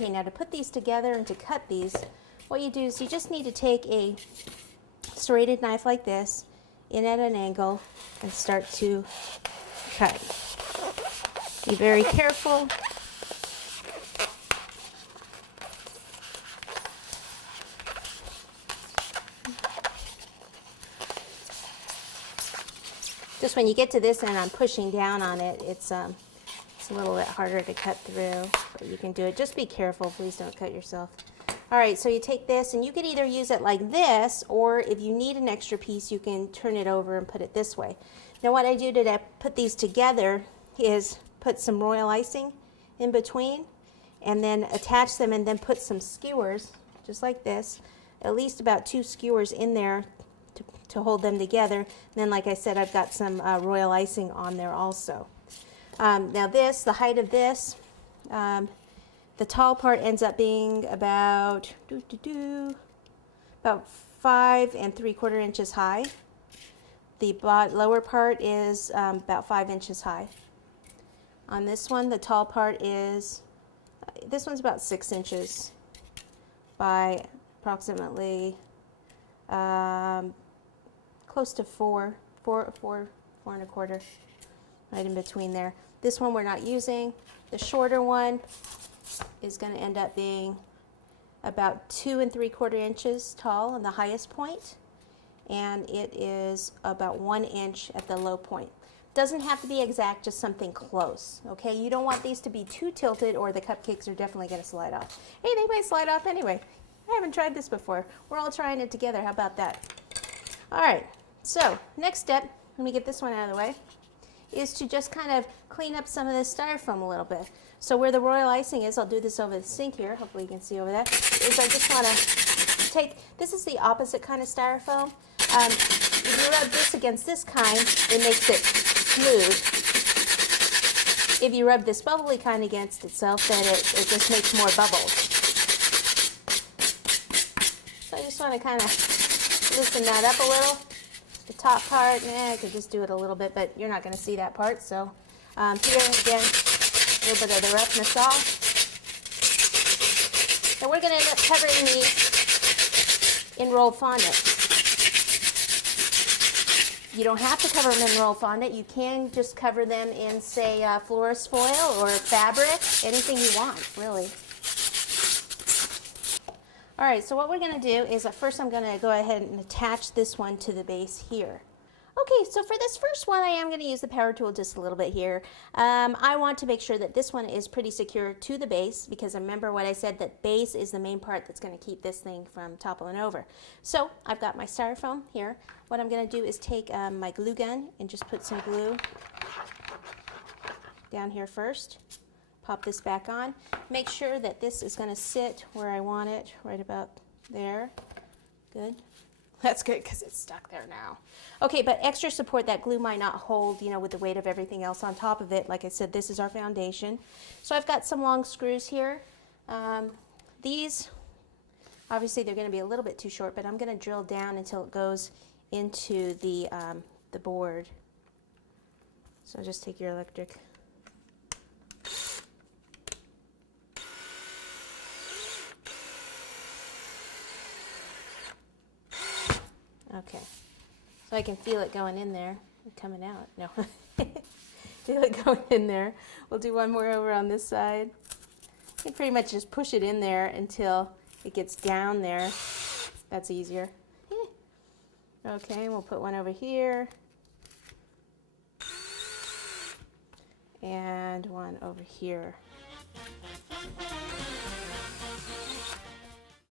Okay, now to put these together and to cut these, what you do is you just need to take a serrated knife like this, in at an angle, and start to cut. Be very careful. Just when you get to this end, I'm pushing down on it. It's a little bit harder to cut through, but you can do it. Just be careful, please don't cut yourself. All right, so you take this, and you can either use it like this, or if you need an extra piece, you can turn it over and put it this way. Now what I do to put these together is put some royal icing in between, and then attach them, and then put some skewers, just like this, at least about 2 skewers in there to hold them together. And then, like I said, I've got some royal icing on there also. Now this, the height of this, the tall part ends up being about 5 3/4 inches high. The lower part is about 5 inches high. On this one, the tall part is, this one's about 6 inches by approximately close to 4 1/4, right in between there. This one we're not using. The shorter one is going to end up being about 2 3/4 inches tall on the highest point, and it is about 1 inch at the low point. Doesn't have to be exact, just something close, okay? You don't want these to be too tilted, or the cupcakes are definitely going to slide off. Hey, they might slide off anyway. I haven't tried this before. We're all trying it together. How about that? All right, so next step, let me get this one out of the way, is to just kind of clean up some of this styrofoam a little bit. So where the royal icing is, I'll do this over the sink here, hopefully you can see over that, is I just want to take, this is the opposite kind of styrofoam. If you rub this against this kind, it makes it smooth. If you rub this bubbly kind against itself, then it just makes more bubbles. So I just want to kind of loosen that up a little. The top part, I could just do it a little bit, but you're not going to see that part. So here again, a little bit of the roughness off. And we're going to end up covering these in rolled fondant. You don't have to cover them in rolled fondant. You can just cover them in, say, florist foil or fabric, anything you want, really. All right, so what we're going to do is first I'm going to go ahead and attach this one to the base here. Okay, so for this first one, I am going to use the power tool just a little bit here. I want to make sure that this one is pretty secure to the base, because remember what I said, that base is the main part that's going to keep this thing from toppling over. So I've got my styrofoam here. What I'm going to do is take my glue gun and just put some glue down here first. Pop this back on. Make sure that this is going to sit where I want it, right about there. Good. That's good because it's stuck there now. Okay, but extra support, that glue might not hold, you know, with the weight of everything else on top of it. Like I said, this is our foundation. So I've got some long screws here. These, obviously they're going to be a little bit too short, but I'm going to drill down until it goes into the board. So just take your electric. Okay, so I can feel it going in there, coming out. No, feel it going in there. We'll do one more over on this side. You can pretty much just push it in there until it gets down there. That's easier. Okay, we'll put one over here. And one over here.